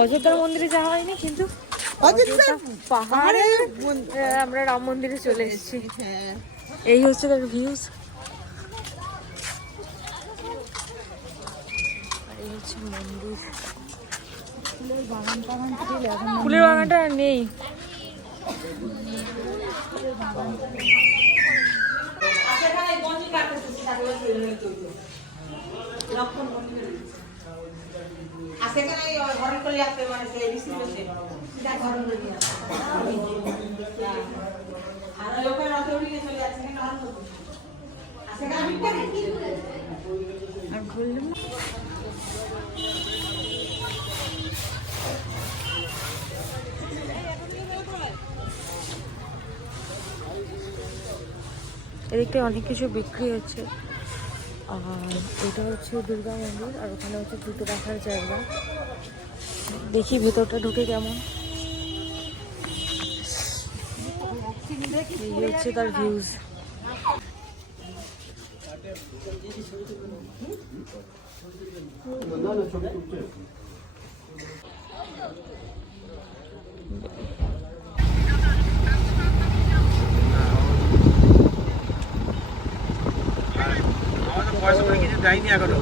অযোধ্যার মন্দিরে যাওয়া হয়নি, কিন্তু পাহাড়ে আমরা রাম মন্দিরে চলে এসেছি। এই হচ্ছে তার ভিউজ। এই হচ্ছে মন্দির। ফুলের বাগানটা আর নেই। আর বললাম এদিকটা অনেক কিছু বিক্রি হচ্ছে। আর এটা হচ্ছে দুর্গা মন্দির, আর ওখানে হচ্ছে জুতো রাখার জায়গা। দেখি ভেতরটা ঢুকে কেমন। এই হচ্ছে তার ভিউজ। পয়সা করে কিছু যায়নি এখনো।